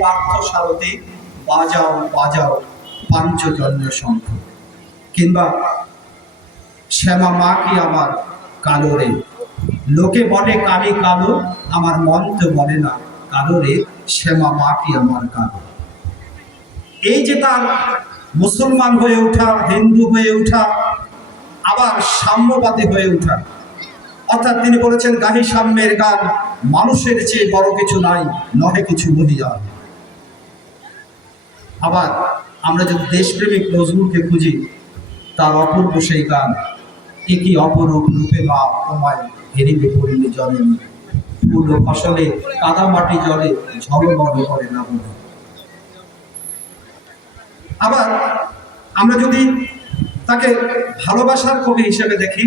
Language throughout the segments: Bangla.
পার্থ সারথি বাজাও বাজাও, পাঞ্চজন্য শঙ্খ কিংবা শ্যামা, মা কি আমার কালো রে? লোকে বলে কালি কালো, আমার মন তো বলে না কালো রে, শ্যামা, মা কি আমার কালো। এই যে তার মুসলমান হয়ে ওঠা হিন্দু হয়ে ওঠা আবার সাম্যবাদী হয়ে ওঠা অর্থাৎ তিনি বলেছেন, গাহি সাম্যের গান মানুষের চেয়ে বড় কিছু নাই, নহে কিছু মহিয়ান আবার আমরা যদি দেশপ্রেমিক নজরুলকে খুঁজি, তার অপূর্ব সেই গান একই অপরূপ রূপে মা তোমায় হেরিবে পড়িলে জলে ফুল ফসলে, কাদা মাটি জলে, ঝলমল করে না বলে আবার আমরা যদি তাকে ভালোবাসার কবি হিসেবে দেখি,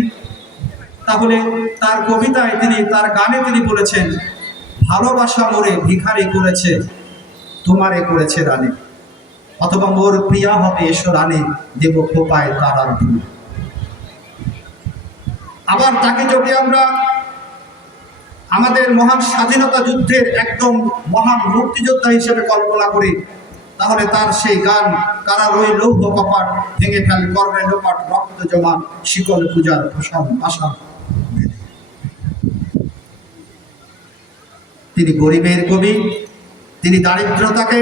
তাহলে তার কবিতায় তিনি, তার গানে তিনি বলেছেন, ভালোবাসা মোরে ভিখারি করেছে, তোমারে করেছে রানী। অথবা মোর প্রিয়া হবে এসো রানী দেব খোপায় তারার ফুল আবার তাকে যদি আমরা আমাদের মহান স্বাধীনতা যুদ্ধের একদম মহান মুক্তিযোদ্ধা হিসেবে কল্পনা করি, তাহলে তার সেই গান, কারা রই লৌহ কপাট ভেঙে ফেল কর্ণে লোপাট, রক্ত জমা শিকল পূজার প্রসাদ আশা। তিনি গরিবের কবি, তিনি দারিদ্রতাকে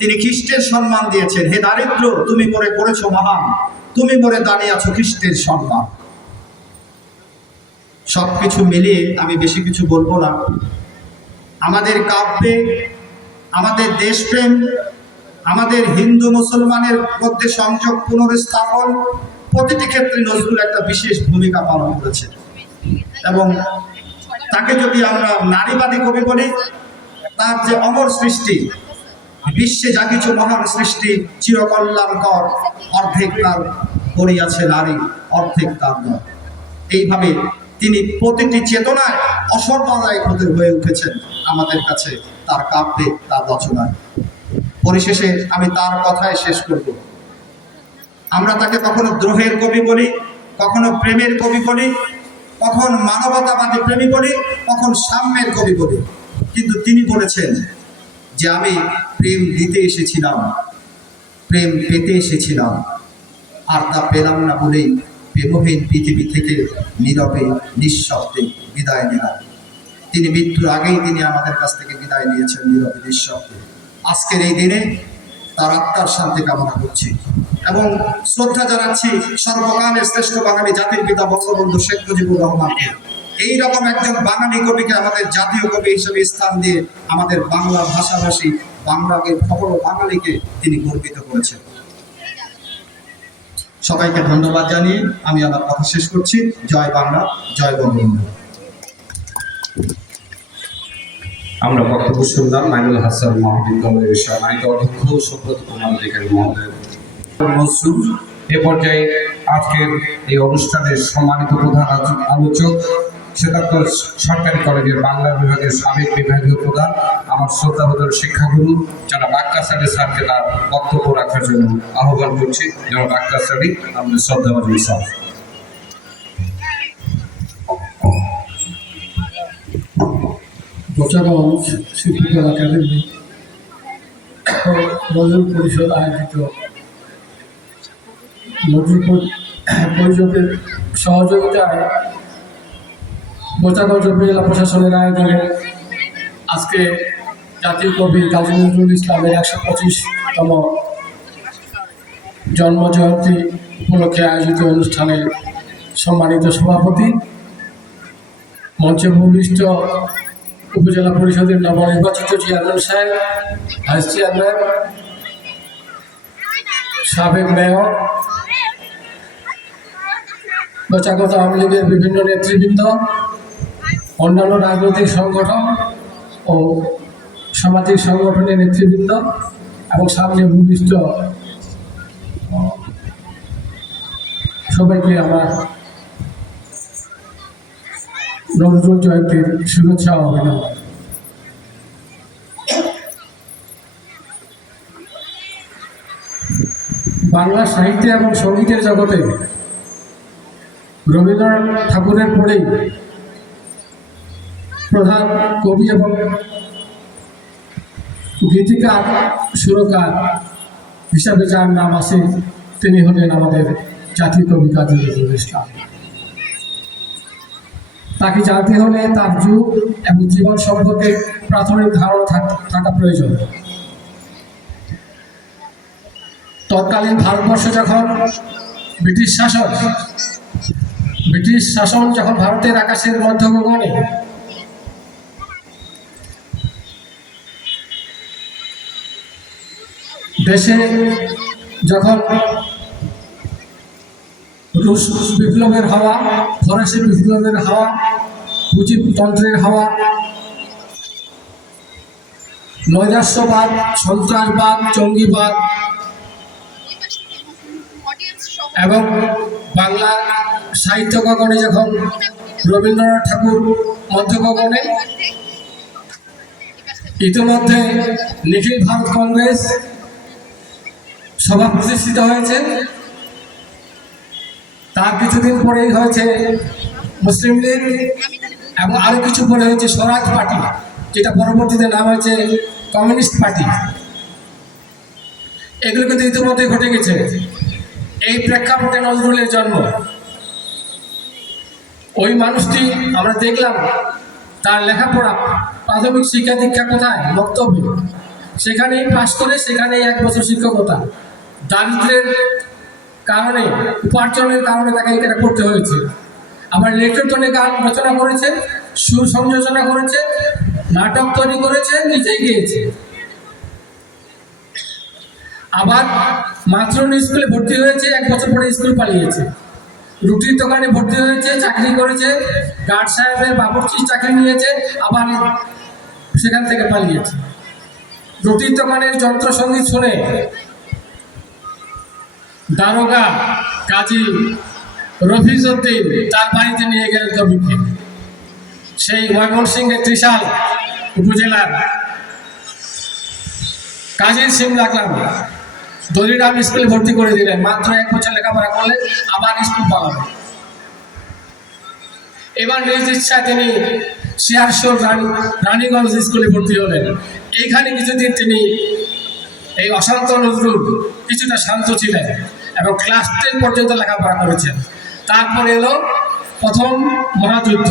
তিনি খ্রিস্টের সম্মান দিয়েছেন। হে দারিদ্র, তুমি মরে করেছ মহান। তুমি মরে দাঁড়িয়ে আছো খ্রিস্টের সম্মান। সব কিছু মিলিয়ে আমি বেশি কিছু বলব না। আমাদের কাব্যে, আমাদের দেশপ্রেম, আমাদের হিন্দু মুসলমানের মধ্যে সংযোগ পুনরস্থাপন, প্রতিটি ক্ষেত্রে নজরুল একটা বিশেষ ভূমিকা পালন করেছে। এবং তাকে যদি আমরা নারীবাদী কবি বলি, তার যে অমর সৃষ্টি বিশ্বে যা কিছু মহান সৃষ্টি চিরকল্যাণকর অর্ধেক তার করিয়াছে নারী, অর্ধেক তার নয় এইভাবে তিনি প্রতিটি চেতনায় অসর্বাদায়ক হতে হয়ে উঠেছেন আমাদের কাছে, তার কাব্যে, তার রচনায়। পরিশেষে আমি তার কথায় শেষ করব। আমরা তাকে কখনো দ্রোহের কবি বলি, কখনো প্রেমের কবি বলি, কখন মানবতাবাদী প্রেমী বলি, কখন সাম্যের কবি বলি। কিন্তু তিনি বলেছেন যে আমি প্রেম দিতে এসেছিলাম, প্রেম পেতে এসেছিলাম, আর তা পেলাম না বলেই প্রেমহীন পৃথিবী থেকে নীরবে, নিঃশব্দে বিদায় নিলাম। তিনি মৃত্যুর আগেই তিনি আমাদের কাছ থেকে বিদায় নিয়েছেন নীরবে, নিঃশব্দে। আজকের এই দিনে তার আত্মার শান্তি কামনা করছি। এবং শ্রদ্ধা জানাচ্ছি সর্বকালের শ্রেষ্ঠ বাঙালি জাতির পিতা বঙ্গবন্ধু শেখ মুজিবুর রহমানকে। এই রকম একজন বাঙালি কবিকে আমাদের জাতীয় কবি হিসেবে স্থান দিয়ে আমাদের বাংলা ভাষাভাষী বাংলাকে সকল বাঙালিকে তিনি গর্বিত করেছেন। সবাইকে ধন্যবাদ জানিয়ে আমি আমার কথা শেষ করছি। জয় বাংলা, জয় বঙ্গবন্ধু। আমরা বক্তব্য শুনলাম মাইনুল হাসান মহাবিদ্যালয়ের সম্মানিত অধ্যক্ষ সুব্রত কুমার অধিকারী মহোদয়। এ পর্যায়ে আজকের এই অনুষ্ঠানের সম্মানিত প্রধান আলোচক শ্বেতাত্তর সরকারি কলেজের বাংলা বিভাগের সাবেক বিভাগীয় প্রধান, আমার শ্রদ্ধাবোধর শিক্ষাগুরু, যারা বাক্কা সালি স্যারকে তার বক্তব্য রাখার জন্য আহ্বান করছি। যেমন বাক্কা সালি আমাদের শ্রদ্ধাবাদী স্যার। পরিষদ আয়োজিত নজরুল পরিষদের সহযোগিতায় গোচাগঞ্জ উপজেলা প্রশাসনের আয়োজনে আজকে জাতীয় কবি কাজী নজরুল ইসলামের একশো পঁচিশতম জন্ম জয়ন্তী উপলক্ষে আয়োজিত অনুষ্ঠানে সম্মানিত সভাপতি মঞ্চে ভূমিষ্ঠ উপজেলা পরিষদের নবনির্বাচিত চেয়ারম্যান সাহেব, ভাইস চেয়ারম্যান, সাবেক মেয়র বচাগত আওয়ামী লীগের বিভিন্ন নেতৃবৃন্দ অন্যান্য রাজনৈতিক সংগঠন ও সামাজিক সংগঠনের নেতৃবৃন্দ এবং সামনে ভূমিষ্ঠ সবাইকে আমার নজরুল জয়ন্তীর শুভেচ্ছা ও অভিনন্দন। বাংলা সাহিত্য এবং সঙ্গীতের জগতে রবীন্দ্রনাথ ঠাকুরের পরেই প্রধান কবি এবং গীতিকার, সুরকার হিসাবে যার নাম আছে, তিনি হলেন আমাদের জাতীয় কবি কাজী নজরুল ইসলাম। তাকে জানতে হলে তার যুগ এবং জীবন সম্পর্কে প্রাথমিক ধারণা থাক- থাকা প্রয়োজন। তৎকালীন ভারতবর্ষ যখন ব্রিটিশ শাসন ব্রিটিশ শাসন যখন ভারতের আকাশের মধ্যগগনে দেশে যখন রুশ বিপ্লবের হাওয়া, ফরাসি বিপ্লবের হাওয়া পুঁজিতন্ত্রের হাওয়া নৈরাস্যবাদ সন্ত্রাসবাদ, জঙ্গিবাদ এবং বাংলা সাহিত্য গগনে যখন রবীন্দ্রনাথ ঠাকুর মধ্য গগনে ইতিমধ্যে নিখিল ভারত কংগ্রেস সভা প্রতিষ্ঠিত হয়েছে। তার কিছুদিন পরেই হয়েছে মুসলিম লীগ এবং আরও কিছু পরে হয়েছে স্বরাজ পার্টি, যেটা পরবর্তীতে নাম হয়েছে কমিউনিস্ট পার্টি। এগুলো কিন্তু ইতিমধ্যে ঘটে গেছে। এই প্রেক্ষাপটে নজরুলের জন্ম। ওই মানুষটি আমরা দেখলাম, তার লেখাপড়া, প্রাথমিক শিক্ষা দীক্ষা কোথায়? বক্তব্য। সেখানেই পাশ করে সেখানেই এক বছর শিক্ষকতা। দারিদ্রের কারণে, উপার্জনের কারণে তাকে এটা করতে হয়েছে। আবার লেখটনে গান রচনা করেছে, সুর সংযোজনা করেছে, নাটক তৈরি করেছে, নিজেই গিয়েছে। আবার মাত্র স্কুলে ভর্তি হয়েছে, এক বছর পরে স্কুল পালিয়েছে। রুটির দোকানে ভর্তি হয়েছে, চাকরি করেছে, গার্ড সাহেবের বাবুর্চির চাকরি নিয়েছে, আবার সেখান থেকে পালিয়েছে। রুটির দোকানের যন্ত্রসঙ্গীত শুনে দারোগা কাজী রফিজ উদ্দিন তার বাড়িতে নিয়ে গেলেন কবিকে সেই ময়মনসিংহের ত্রিশাল উপজেলার কাজীর সিং রাখলাম দলিরাম স্কুলে ভর্তি করে দিলেন, মাত্র এক বছর লেখাপড়া করলে আবার স্কুল পালাবে এবার নিজ ইচ্ছা তিনি শিয়ারশোর রানী, রানীগঞ্জ স্কুলে ভর্তি হলেন। এইখানে কিছুদিন তিনি এই অশান্ত নজরুল কিছুটা শান্ত ছিলেন। এবং ক্লাস টেন পর্যন্ত লেখাপড়া করেছেন। তারপরে এলো প্রথম মহাযুদ্ধ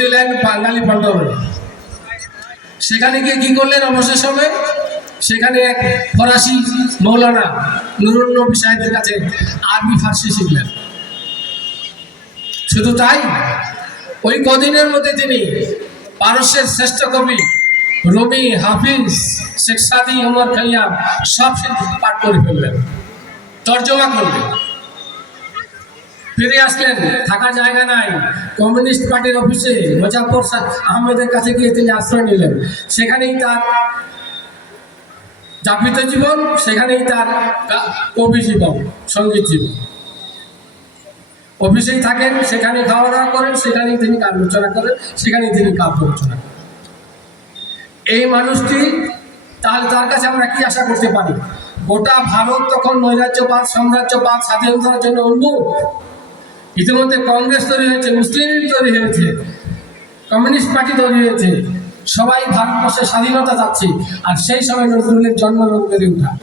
দিলেন বাঙালি পণ্ডলে সেখানে গিয়ে কি করলেন অবসর সময় সেখানে এক ফরাসি মৌলানা নুরুল নবী সাহেবের কাছে আরবি ফার্সি শিখলেন। শুধু তাই, ওই কদিনের মধ্যে তিনি পারস্যের শ্রেষ্ঠ কবি রবি হাফিজ শেখ সাদি ওমর খাইয়াম সব পাঠ করে ফেললেন। তর্জমা করলেন ফিরে আসলেন, থাকার জায়গা নাই। কমিউনিস্ট পার্টির অফিসে মুজাফর আহমেদের কাছে গিয়ে তিনি আশ্রয় নিলেন। সেখানেই তার যাপিত জীবন, সেখানেই তার কবি জীবন, সংগীত জীবন। অফিসেই থাকেন সেখানে খাওয়া দাওয়া করেন, সেখানেই তিনি গান রচনা করেন, সেখানেই তিনি কাব্য রচনা করেন। এই মানুষটি, তাহলে তার কাছে আমরা কি আশা করতে পারি? গোটা ভারত তখন নৈরাজ্যবাদ, সাম্রাজ্যবাদ, স্বাধীনতার জন্য উন্মুখ। ইতিমধ্যে কংগ্রেস তৈরি হয়েছে, মুসলিম লীগ তৈরি হয়েছে, কমিউনিস্ট পার্টি তৈরি হয়েছে। সবাই ভারতবর্ষের স্বাধীনতা চাচ্ছে, আর সেই সময় নজরুলের জন্ম বেড়ে ওঠা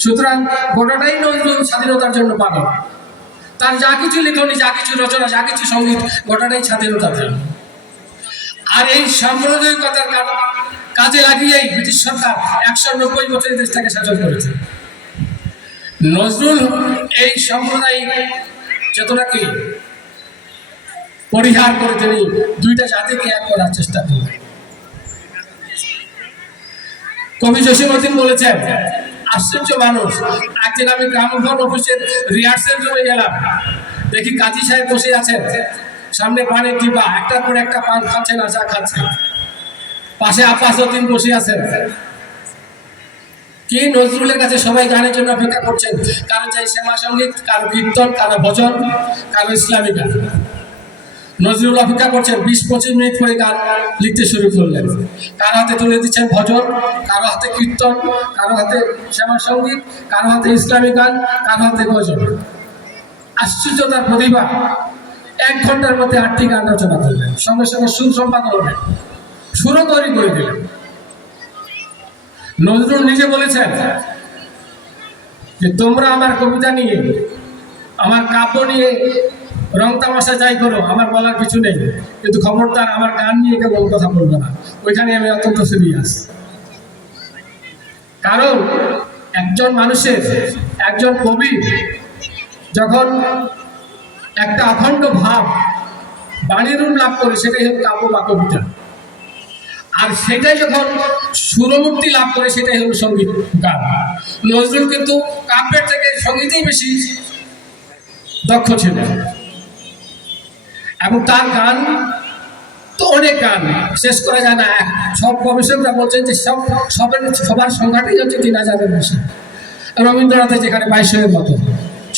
সুতরাং গোটাটাই নজরুল স্বাধীনতার জন্য পাগল। তার যা কিছু লিখনি, যা কিছু রচনা, যা কিছু সংগীত, গোটাটাই স্বাধীনতার জন্য আর এই সাম্প্রদায়িকতার কা- কাজে লাগিয়েই ব্রিটিশ সরকার একশো নব্বই বছর দেশটাকে শাসন করেছে। নজরুল এই সাম্প্রদায়িক চেতনাকে পরিহার করে তিনি দুইটা জাতিকে এক করার চেষ্টা করলেন। কবি জসীমউদ্দিন বলেছেন, আশ্চর্য মানুষ, একদিন আমি গ্রামোফোন অফিসের রিহার্সেল রুমে গেলাম। দেখি কাজী সাহেব বসে আছেন। সামনে পানের ডিবা একটার পর একটা পান খাচ্ছেন আর চা খাচ্ছেন। পাশে আপাসউদ্দিন বসে আছেন। কি নজরুলের কাছে সবাই গানের জন্য অপেক্ষা করছেন? কারও চাই শ্যামা সংগীত, কারও কীর্তন, কারও ভজন, কারও ইসলামী গান। নজরুল অপেক্ষা করছেন, বিশ পঁচিশ মিনিট করে গান লিখতে শুরু করলেন। কারও হাতে তুলে দিচ্ছেন ভজন, কারও হাতে কীর্তন, কারও হাতে শ্যামা সংগীত, কারও হাতে ইসলামী গান, কারও হাতে ভজন। আশ্চর্য তার প্রতিভা। এক ঘণ্টার মধ্যে আটটি গান রচনা করলেন। সঙ্গে সঙ্গে সুর সম্পাদন হলেন। সুরও তৈরি করে দিলেন। নজরুল নিজে বলেছেন যে, তোমরা আমার কবিতা নিয়ে, আমার কাব্য নিয়ে রং তামাশা যাই করো, আমার বলার কিছু নেই। কিন্তু খবরদার, আমার গান নিয়ে কোনো কথা বলব না। ওইখানে আমি অত্যন্ত সিরিয়াস কারণ একজন মানুষের, একজন কবি যখন একটা অখণ্ড ভাব, বাণী রূপ লাভ করে, সেটাই হল কাব্য বা কবিতা। আর সেটাই যখন সুরমূর্তি লাভ করে, সেটাই হলো সংগীত গান। নজরুল কিন্তু কাব্যের থেকে সঙ্গীতেই বেশি দক্ষ ছিল এবং তার গান তো অনেক গান, শেষ করা যায় না। সব গবেষকরা বলছেন যে সব, সবের, সবার সংখ্যাটাই হচ্ছে তিন হাজারের বেশি। রবীন্দ্রনাথের যেখানে বাইশের মতো।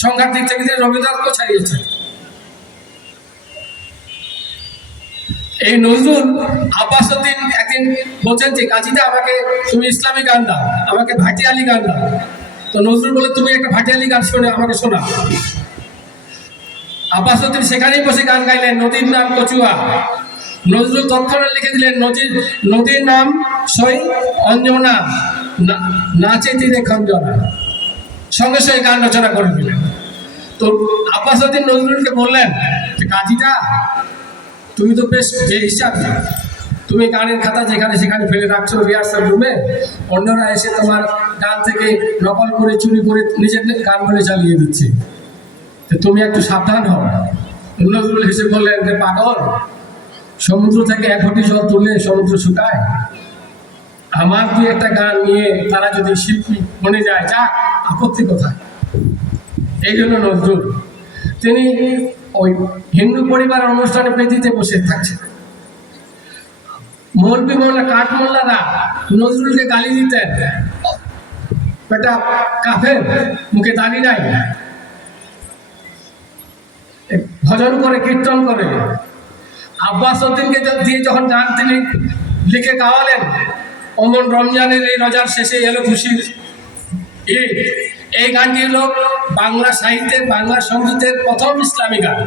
সংখ্যার দিক থেকে তিনি রবীন্দ্রনাথকেও এই নজরুল আব্বাসুদ্দিন একদিন বলছেন যে, কাজীদা, আমাকে তুমি ইসলামী গান দাও, আমাকে ভাটিয়ালি গান দাও। তো নজরুল বলে, তুমি একটা ভাটিয়ালি গান শুনে, আমাকে শোনা। আব্বাসুদ্দিন সেখানেই বসে গান গাইলেন, নদীর নাম কচুয়া। নজরুল তৎক্ষণাৎ লিখে দিলেন, নদীর নদীর নাম সই অঞ্জনা নাচে তীরে খঞ্জনা। সঙ্গে সঙ্গে গান রচনা করে দিলেন। তো আব্বাসুদ্দিন নজরুলকে বললেন যে কাজীটা তুমি তো বেশ যে হিসাব তুমি গানের খাতা যেখানে সেখানে ফেলে রাখছো রিহার্সাল রুমে অন্যরা এসে তোমার গান থেকে নকল করে, চুরি করে নিজের গান বলে চালিয়ে দিচ্ছে। তুমি একটু সাবধান হও। নজরুল হেসে বললেন যে, পাগল, সমুদ্র থেকে এক ঘটি জল তুললে সমুদ্র শুকায়। আমার দুই একটা গান নিয়ে তারা যদি শিল্পী বনে যায় যা আপত্তি কোথায়? এই জন্য নজরুল। তিনি ওই হিন্দু পরিবার অনুষ্ঠানে পেটিতে বসে থাকছেন মৌলবি মোল্লা কাঠমোল্লারা নজরুলকে গালি দিতেন। বেটা, কাফের, মুখে দাড়ি নাই। ভজন করে, কীর্তন করে। আব্বাস উদ্দিনকে দিয়ে যখন গান তিনি লিখে গাওয়ালেন, অমন রমজানের এই রোজার শেষে এলো খুশির ঈদ এই গানটি হলো বাংলা সাহিত্যের বাংলা সঙ্গীতের প্রথম ইসলামী গান।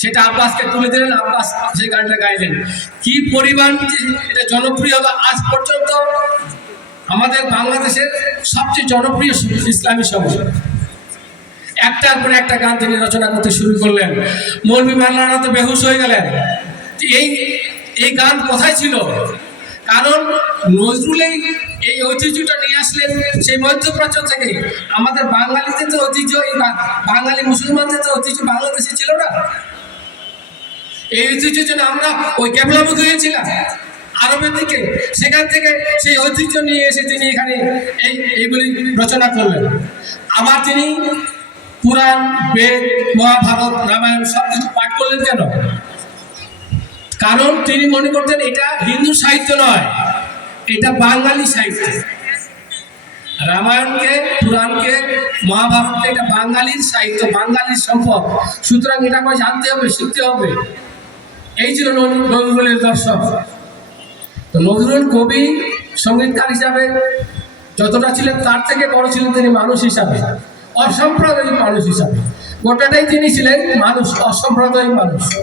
সেটা আব্বাসকে তুলে দিলেন, আব্বাস সেই গানটা গাইলেন। কি পরিমাণ এটা জনপ্রিয় হলো আজ পর্যন্ত আমাদের বাংলাদেশের সবচেয়ে জনপ্রিয় ইসলামী সংগীত একটার পর একটা গান তিনি রচনা করতে শুরু করলেন। মৌলবী মাল্লারা তো বেহুশ হয়ে গেলেন। এই এই গান কোথায় ছিল? কারণ নজরুলেই এই ঐতিহ্যটা নিয়ে আসলেন সেই মধ্যপ্রাচ্য থেকে। আমাদের বাঙালিদের তো ঐতিহ্য, এই বাঙালি মুসলমানদের তো ঐতিহ্য বাংলাদেশে ছিল না? এই ঐতিহ্যের জন্য আমরা ওই ক্যাবলামুখ হয়েছিলাম। আরবের দিকে, সেখান থেকে সেই ঐতিহ্য নিয়ে এসে তিনি এখানে এই, এইগুলি রচনা করলেন। আবার তিনি পুরাণ, বেদ, মহাভারত, রামায়ণ সব কিছু পাঠ করলেন কেন? কারণ তিনি মনে করতেন এটা হিন্দু সাহিত্য নয়, এটা বাঙালি সাহিত্য। রামায়ণকে, পুরাণকে, মহাভারতকে এটা বাঙালির সাহিত্য, বাঙালির সম্পদ। সুতরাং এটা আমায় জানতে হবে, শিখতে হবে। এই ছিল নজ- নজরুলের দর্শক তো নজরুল কবি, সঙ্গীতকার হিসাবে যতটা ছিলেন তার থেকে বড় ছিলেন তিনি মানুষ হিসাবে, অসাম্প্রদায়িক মানুষ হিসাবে। গোটাটাই তিনি ছিলেন মানুষ, অসাম্প্রদায়িক মানুষ।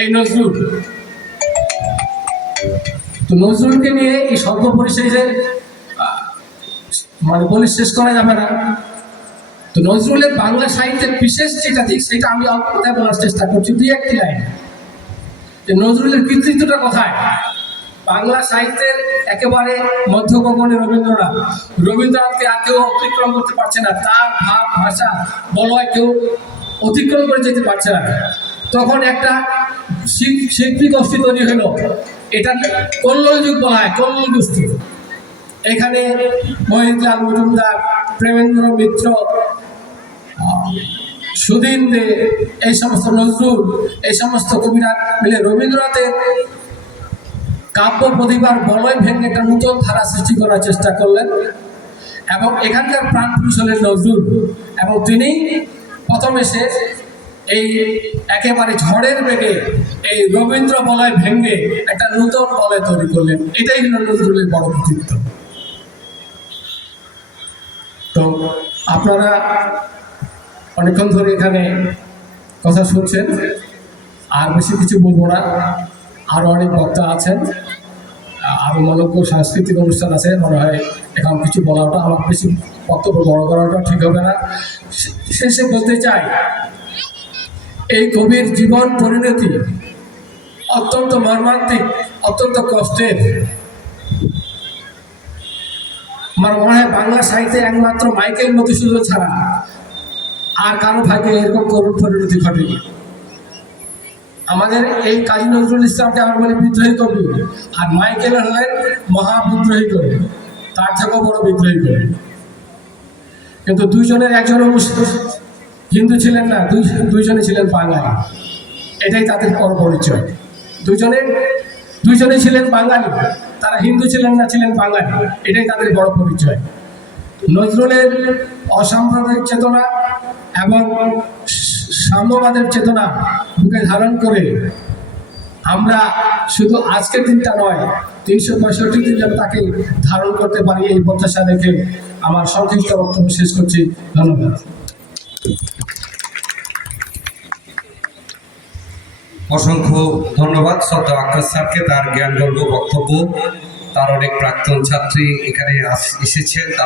এই নজরুল। তো নজরুলকে নিয়ে এই স্বল্প পরিচয়ে মানে বলে শেষ করা যাবে না। তো নজরুলের বাংলা সাহিত্যের বিশেষ যেটা দিক, সেটা আমি অল্প কথায় বলার চেষ্টা করছি, দুই একটি লাইন। নজরুলের কৃতিত্বটা কোথায়? বাংলা সাহিত্যের একেবারে মধ্যগগনে রবীন্দ্রনাথ। রবীন্দ্রনাথকে আর কেউ অতিক্রম করতে পারছে না। তার ভাব, ভাষা, বলয় কেউ অতিক্রম করে যেতে পারছে না। তখন একটা শিল্পী গোষ্ঠী তৈরি হলো এটা কল্লোল যুগ বলা হয়, কল্লোল গোষ্ঠী। এখানে মহিতলাল মজুমদার, প্রেমেন্দ্র মিত্র সুধীন দে, এই সমস্ত নজরুল, এই সমস্ত কবিরা মিলে রবীন্দ্রনাথের কাব্য প্রতিভার বলয় ভেঙে একটা নতুন ধারা সৃষ্টি করার চেষ্টা করলেন। এবং এখানকার প্রাণ পুরুষ হলেন নজরুল। এবং তিনি প্রথম এসে এই একেবারে ঝড়ের বেগে এই রবীন্দ্র বলয় ভেঙে একটা নতুন বলয় তৈরি করলেন। এটাই হলো নজরুলের বড় কৃতিত্ব। তো আপনারা অনেকক্ষণ ধরে এখানে কথা শুনছেন, আর বেশি কিছু বলব না। আরও অনেক বক্তা আছেন আরও মনোজ্ঞ সাংস্কৃতিক অনুষ্ঠান আছে, মনে হয় এখন কিছু বলাটা আমার বেশি বক্তব্য বড় করাটা ঠিক হবে না। শেষে বলতে চাই এই কবির জীবন পরিণতি অত্যন্ত মর্মান্তিক, অত্যন্ত কষ্টের। আমার মনে হয় বাংলা সাহিত্যে একমাত্র মাইকেল মধুসূদন ছাড়া আর কারও ভাগ্যে এরকম করুণ পরিণতি ঘটেনি। আমাদের এই কাজী নজরুল ইসলামকে আমরা বলি বিদ্রোহী কবি, আর মাইকেল হলেন মহা বিদ্রোহী কবি, তার থেকেও বড় বিদ্রোহী কবি। কিন্তু দুইজনের একজনও হিন্দু ছিলেন না, দুই, দুইজনে ছিলেন বাঙালি। এটাই তাদের বড় পরিচয়। দুজনে দুইজনেই ছিলেন বাঙালি, তারা হিন্দু ছিলেন না, ছিলেন বাঙালি। এটাই তাদের বড় পরিচয়। নজরুলের অসাম্প্রদায়িক চেতনা এবং সাম্যবাদের চেতনা বুকে ধারণ করে আমরা শুধু আজকের দিনটা নয়, তিনশো পঁয়ষট্টি দিন যেন তাকে ধারণ করতে পারি এই প্রত্যাশা রেখে আমার সংক্ষিপ্ত বক্তব্য শেষ করছি। ধন্যবাদ। অসংখ্য ধন্যবাদ সত্য আকাশ স্যারকে তার জ্ঞানগর্ভ বক্তব্য। তার অনেক প্রাক্তন ছাত্রী এখানে এসেছেন।